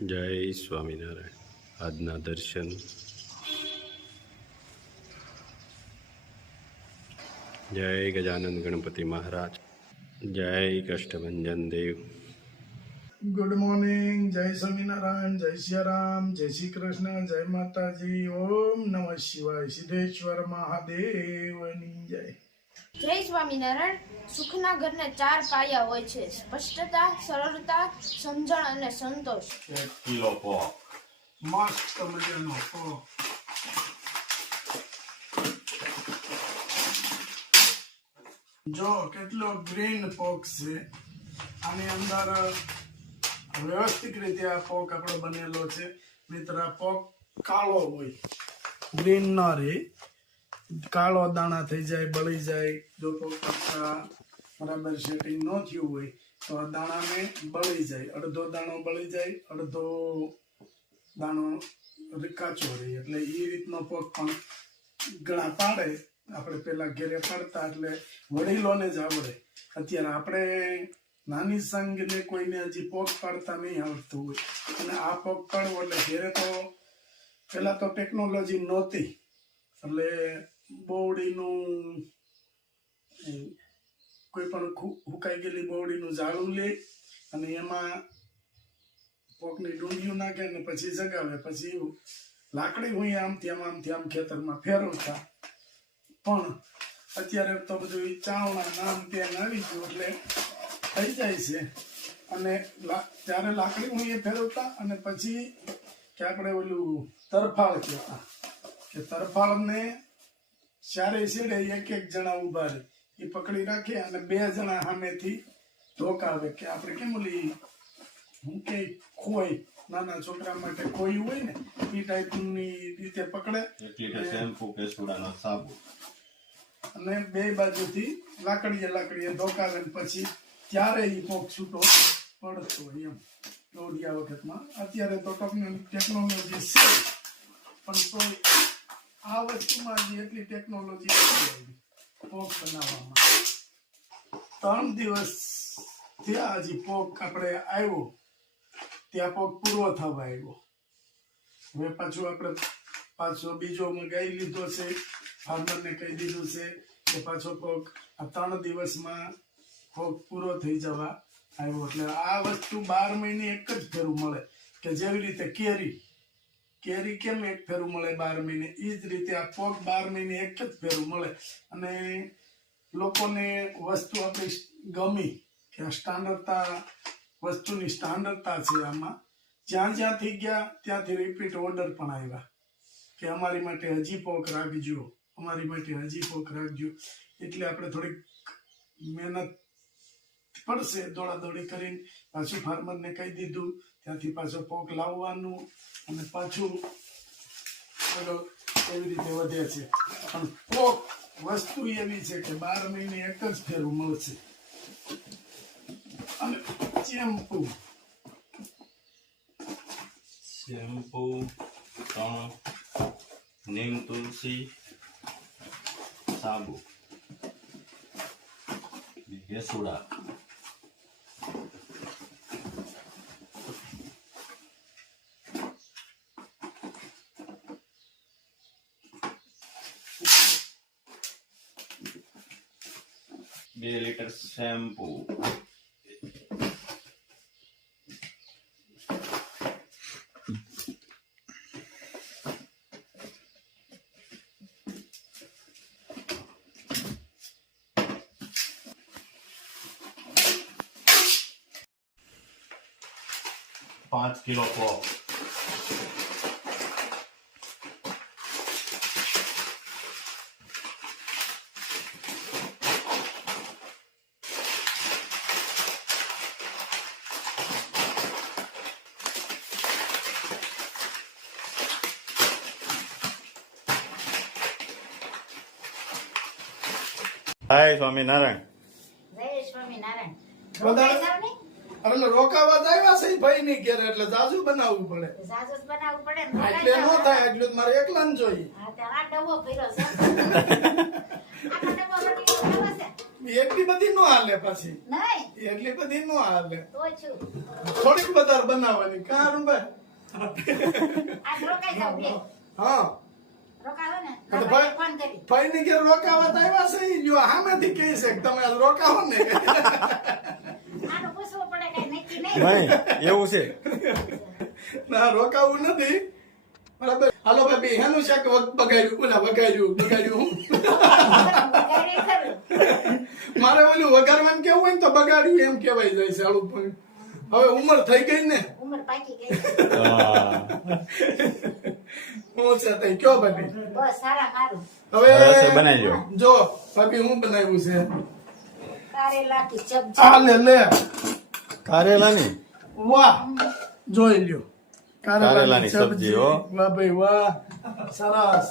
જય સ્વામિનારાયણ. આજના દર્શન જય ગજાનંદ ગણપતિ મહારાજ, જય કષ્ટભંજન દેવ. Good morning. જય સ્વામિનારાયણ, જય સિયારામ, જય શ્રી કૃષ્ણ, જય માતાજી. ઓમ નમઃ શિવાય. સિદ્ધેશ્વર મહાદેવની જય. જય સ્વામિનારાયણ. સુખના ઘરને 4 પાયા હોય છે: સ્પષ્ટતા, સરળતા, સમજણ અને સંતોષ. 1 કિલો પોક. મસ્ત મજાનો પોક. જો કેટલો ગ્રીન પોક છે. આની અંદર વ્યવસ્થિત રીતે આ પોક આપણો બનેલો છે. મિત્ર, આ પોક કાળો હોય, ગ્રીન ન રહે. કાળો દાણા થઈ જાય, બળી જાય. જો પોક બરાબર સેટિંગ ન થયું હોય તો આ દાણાને બળી જાય. અડધો દાણો બળી જાય, અડધો દાણો કાચો રહે. એટલે એ રીતનો પોક પણ ઘણા પાડે. આપણે પેલા ઘેરે પાડતા એટલે વડીલોને જ આવડે. અત્યારે આપણે નાની સંઘને કોઈને હજી પોક પાડતા નહીં આવડતું હોય, અને આ પોક પાડવો એટલે ઘેરે તો પેલા તો ટેકનોલોજી નહોતી. એટલે બોવડીનું કોઈ પણ હુકાઈ ગયેલી બોવડીનું ઝાડું લે અને એમાં પોકની ડુંડિયું નાખે ને પછી જગાવે. પછી લાકડી હું આમથી આમ ખેતરમાં ફેરવતા. પણ અત્યારે તો બધું ચાવણા નામ ત્યાં આવી ગયું એટલે થઈ જાય છે. અને ત્યારે લાકડી હું એ ફેરવતા અને પછી કે આપણે ઓલું તરફાળ કહેતા, કે તરફાળને ચારે છેડે એક જણા ઉભા રહે, એ પકડી રાખે અને 2 જણા સામેથી ધોકાવે. કે આપણે કેમ ઓલી હું કે ખોઈ, નાના છોકરા માટે ખોઈ હોય ને એ ટાઈપની રીતે પકડે. 1 લીટર શેમ્પુ, કેસુડાનો સાબુ અને 2 બાજુથી લાકડીએ ધોકાવે ને પછી ત્યારે એ પોક છૂટો પડતો હોય એમ દોડિયા વખતમાં. અત્યારે તો ટેકનોલોજી છે, પણ તો આ વસ્તુમાં જે એટલી ટેકનોલોજી પોક બનાવવામાં 3 દિવસ થયા હજી પોક આપણે આવ્યો, ત્યાં પોક પૂરો થવા આવ્યો. હવે પાછું આપણે બીજો મંગાવી લીધો છે. ફાર્મરને કહી દીધું છે કે પાછો પોક આ 3 દિવસમાં પોક પૂરો થઈ જવા આવ્યો. એટલે આ વસ્તુ 12 મહિને એક જ ફેરું મળે. કે જેવી રીતે કેરી કેમ એક ફેરું મળે 12 મહિને, એ જ રીતે આ પોક 12 મહિને એક જ ફેરું મળે. અને લોકોને વસ્તુ આપણી ગમી કે સ્ટાન્ડર્ડતા, વસ્તુની સ્ટાન્ડર્ડતા છે આમાં. જ્યાં થઈ ગયા ત્યાંથી રિપીટ ઓર્ડર પણ આવ્યા કે અમારી માટે હજી પોક રાખજો, અમારી માટે હજી પોક રાખજો. એટલે આપણે થોડીક મહેનત પડશે, દોડાદોડી કરીને પાછું ફાર્મરને કહી દીધું. ત્યાંથી પાછો પોક લાવવાનું અને પાછું એવી રીતે વધે છે. પણ પોક વસ્તુ એવી છે કે 12 મહિને એક જ ફેરું મળશે. અને શેમ્પુ 3, નીમ તુલસી, સાબુ, કેસુડા. બે લીટર શેમ્પુ, પાંચ કિલો પોક. જય સ્વામિનારાયણ. જય સ્વામિનારાયણ. વધારે એટલે રોકાવા જ આવ્યા છે ઈ ભાઈ ની ઘેર એટલે જાજુ બનાવવું પડે જાજુ જ બનાવવું પડે ને. એટલે નો થાય એટલું જ મારે એકલા ને જોઈએ હા, તે આ ડબ્બો ભર્યો છે. આનો ડબ્બો ભરીને ખાવો છે? એટલી બધી નો હાલે પછી નહીં, એટલી બધી નો હાલે તો છું. થોડીક વધારે બનાવવાની કારણ ભાઈ આજ રોકાઈ જાવ બે. હા રોકાવો ને? તો તો ભાઈ- ફોન કરી. ભાઈ ની ઘેર રોકાવા તો આવ્યા છે ઈ જો સામેથી કહે છે કે તમે આજ રોકાવો ને આનું પૂછવું પડે કઈ નક્કી નહીં. નહીં એવું છે ના રોકાવું નથી બરાબર હાલો ભાઈ બે હેનું શાક બગાડ્યું ઓલા બગાડ્યું હું ઘરે ખરું. મારે ઓલું વઘારવાનું કેવું હોય ને તો બગાડ્યું એમ કહેવાય જાય છે આળું પણ હવે ઉંમર થઈ ગઈ ને ઉંમર પાકી ગઈ. હા. હું છે તઈ કયો ભાભી બસ સારા સારું. હવે રસોઈ બનાવજો. જો ભાભી હું બનાવ્યું છે કારેલા કી સબ્જી. આ લે કારેલાની વાહ જોઈ લ્યો કારેલાની સબ્જી, હો. વાહ ભાઈ વાહ સરસ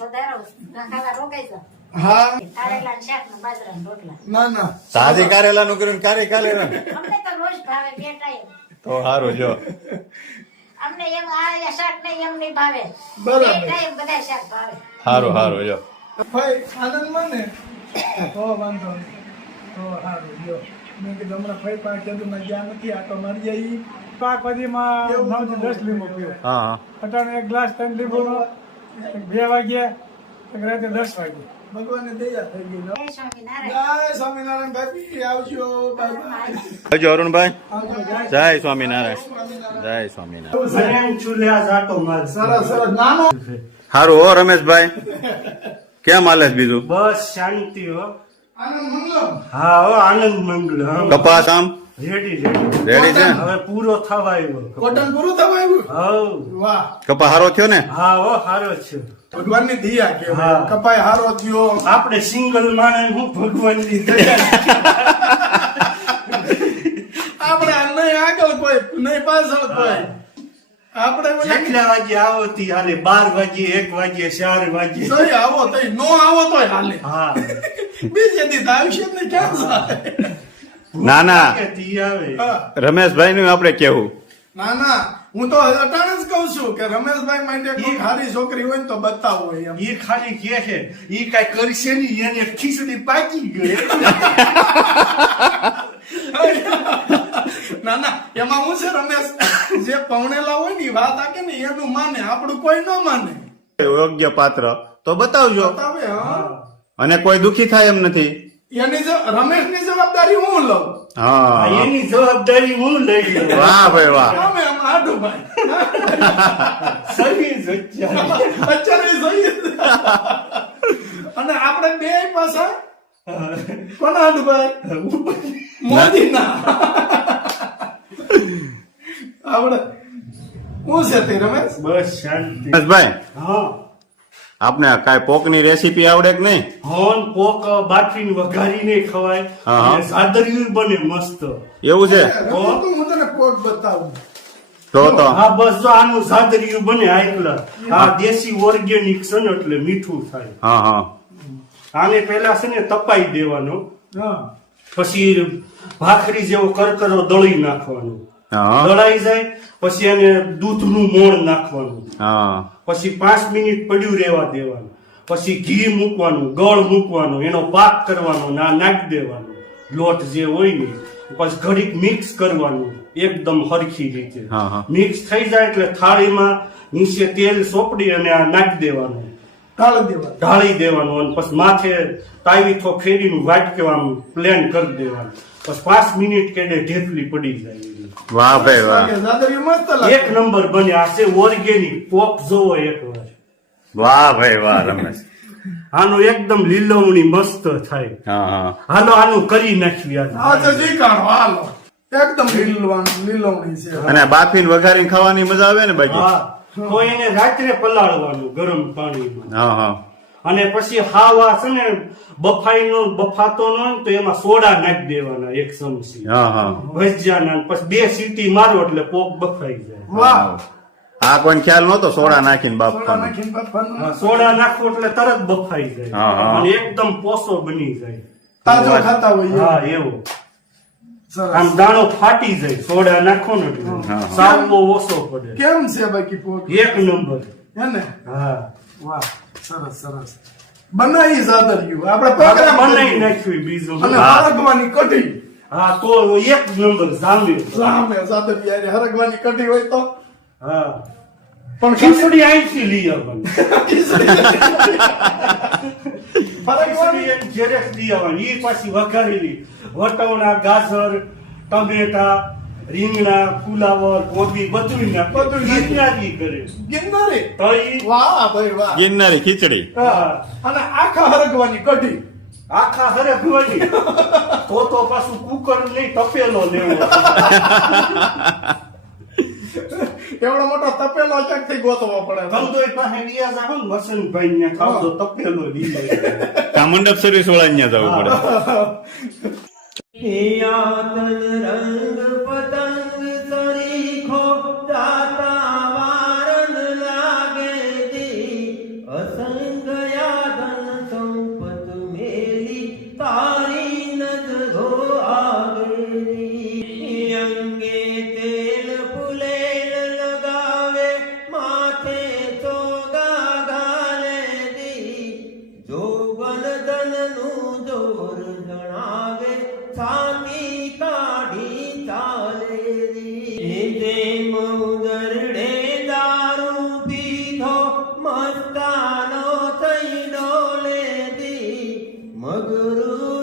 વધારો ખાવા રોકાઈ જાવ. હા કારેલા શાક ને બાજરાના રોટલા. ના ના સાદી કારેલાનું કર્યું ને કારેલા અમને તો રોજ ભાવે બે ટાઈમ. તો સારું જો અમને એમ આ શાક નહીં એમ નહીં ભાવે. બરાબર. બે ટાઈમ બધા શાક ભાવે. સારું જો ભાઈ આનંદમાં ને તો વાંધો નહીં તો સારું લ્યો મેં કીધું હમણાં ભાઈ પાસે કીધું ના ગયા નથી આટો મારી જાય પાક વધીમાં 9 થી 10 લીંબુ પીવો. હા હા અટાણે એક ગ્લાસ 3 લીંબુનો 2 વાગ્યા એક રાતે 10 વાગ્યા. ભગવાનને દયા થઈ ગઈ જય સ્વામિનારાયણ. જય સ્વામિનારાયણ ભાઈ આવજો બાય બાય આવજો અરુણભાઈ આવજો જય સ્વામિનારાયણ જય સ્વામિનારાયણ એમ ચૂલે આ જાતો માર. સરસ સરસ નાનો સારું હો રમેશભાઈ કેમ હાલે છે બીજું બસ શાંતિ હો. આનંદ મંગલમ હા હો આનંદ મંગલ. હા. કપાસ આમ રેડી રેડી છે હવે પૂરો થવા આવ્યો. કોટન પૂરું થવા આવ્યું હવ. વાહ કપા હારો થયો ને હા હો સારો છે. ભગવાનની દયા કે હા. કપાય હારો થયો આપણે સિંગલ માણસ હું ભગવાનની દયા. આપણે નહીં આગળ કોઈ નહીં પાછળ કોઈ આપણે બોલે કેટલા વાગે આવો તી હાલે 12 વાગે 1 વાગે 4 વાગે. સહી આવો તઈ નો આવો તોય હાલે હા બીજે દી તો આવશે જ ને ક્યાં જાય ના ના કે તી આવે. હા. રમેશભાઈ નું આપણે કેવું ના ના હું તો અટાણે જ કઉ છું કે રમેશભાઈ માટે કોઈ સારી છોકરી હોય ને તો બતાવો એમ એ ખાલી કે છે ઈ કઈ કરશે નહીં એને ખીચડી પાકી ગઈ. ના ના એમાં હું છે રમેશ જે પૌણેલા હોય ને ઈ વાત આકે ને એનું માને આપણું કોઈ ન માને યોગ્ય પાત્ર તો બતાવજો બતાવે હા અને કોઈ દુખી થાય એમ નથી એની રમેશની જવાબદારી હું લઉં હા એની જવાબદારી હું લઈ લઉં. વાહ ભાઈ વાહ અમે આમ આડુભાઈ સહી જ અત્યારે. અત્યારે જોઈએ અને આપણે બે પાછા કોણ આડુભાઈ મોદી ના આપણે હું છે તે રમેશ બસ શાંતિ. રમેશભાઈ હા આપને કાંઈ પોકની રેસીપી આવડે કે નહીં હોન પોક બાફીને વઘારીને ખવાય. હા. અને સાદરિયું બને મસ્ત. એવું છે હું તને પોટ બતાવું તો હા બસ જો આનું સાદરિયું બને આટલા. આ દેશી ઓર્ગેનિક છે ને એટલે મીઠું થાય. હા હા આને પેલા છે ને તપાઈ દેવાનો, હા પછી ભાખરી જેવો કરકરો દળી નાખવાનો. હા દળાઈ જાય પછી એને દૂધનું મોણ નાખવાનું. હા પછી 5 મિનિટ પડ્યું રહેવા દેવાનું. પછી ઘી મૂકવાનું, ગળ મૂકવાનું, એનો પાક કરવાનો, ના નાખી દેવાનો લોટ જે હોય ને. પછી ઘડીક મિક્સ કરવાનું એકદમ હરખી રીતે. હા, હા. મિક્સ થઈ જાય એટલે થાળીમાં નીચે તેલ સોપડી અને આ નાખી દેવાનું, ટાળી દેવા ઢાળી દેવાનું. અને પછી માથે તાવીથો ફેરીને વાટકે આમ પ્લેન કરી દેવાનું. પછી 5 મિનિટ કેડે ઢેફલી પડી જાય. વાહ ભાઈ વાહ દાદરી મસ્ત લાગે એક નંબર બને. આ છે ઓર્ગેનિક પોપ. જોવો એકવાર. વાહ ભાઈ વાહ રમેશ આનું એકદમ લીલવણી મસ્ત થાય. હા હા હાલો આનું કરી નાખ્યું યાર. આ તો જીકાણો હાલો એકદમ લીલવણી છે અને બાફીને વઘારીને ખાવાની મજા આવે ને બાકી હા તો એને રાત્રે પલાળવાનું ગરમ પાણીમાં. હા હા અને પછી હાવા છે ને બફાઈનો બફાતો ન હોય ને તો એમાં સોડા નાખી દેવાના 1 ચમચી હા હા ભજીયાના. પછી 2 સીટી મારો એટલે પોક બફાઈ જાય. વાહ આ કોઈ ખ્યાલ નતો સોડા નાખીને સોડા બાફવાનો નાખીને બાફવાનું. હા, સોડા નાખો એટલે તરત બફાઈ હા, જાય હા. અને એકદમ પોસો બની જાય. તાજો ખાતા હોય હા એવો. સરસ. આમ દાણો ફાટી જાય સોડા નાખો ને એટલે હા. સાવવો ઓછો પડે કેમ છે બાકી પોટ એક નંબર હે ને હા વાહ સરસ સરસ બનાવી જાદરિયું આપણે આપણે પ્રોગ્રામ બનાવી નાખ્યું બીજું અને હા. હરગવાની કઢી હા તો એક નંબર જામે સામે જાદરિયા હરગવાની કઢી હોય તો હા પણ ખીચડી અહીંથી લઈ આવવાની હરગવાની ખીચડી ઝેરેક્સ લઈ આવવાની ઈ પાછી વઘારેલી વટાણા ગાજર ટમેટા રીંગણા ફુલાવર કોબી બધું બધું નાખી. ગિરનારી કરે ગિરનારી તો ઈ વાહ ભાઈ વાહ ગિરનારી ખીચડી હા. અને આખા હરગવાની કઢી આખા હરે ભુવાની તો પાછું કુકર નહીં તપેલો લેવો એવડો મોટો તપેલો ક્યાંકથી ગોતવો પડે ધંધોય પાસે વ્યાજ આવો ને વસંતભાઈ ને ખાવ તો તપેલો લઈ લે આ મંડપ સર્વિસ વાળા અહીંયા જવું પડે યાતન રંગ પતંગ સરીખો દાતા વારન લાગે દી અસંગ યાદન સંપત મેલી તારી નજરો આગેરી અંગે તેલ ફુલેલ લગાવે માથે ચોગા ગાલે દી જોગન ધનનું જોર જણાવે છાતી કાઢી ચાલે રી જેમ ઉદરડે દારૂ પીધો મસ્તાનો થઈ ડોલે દી મગરું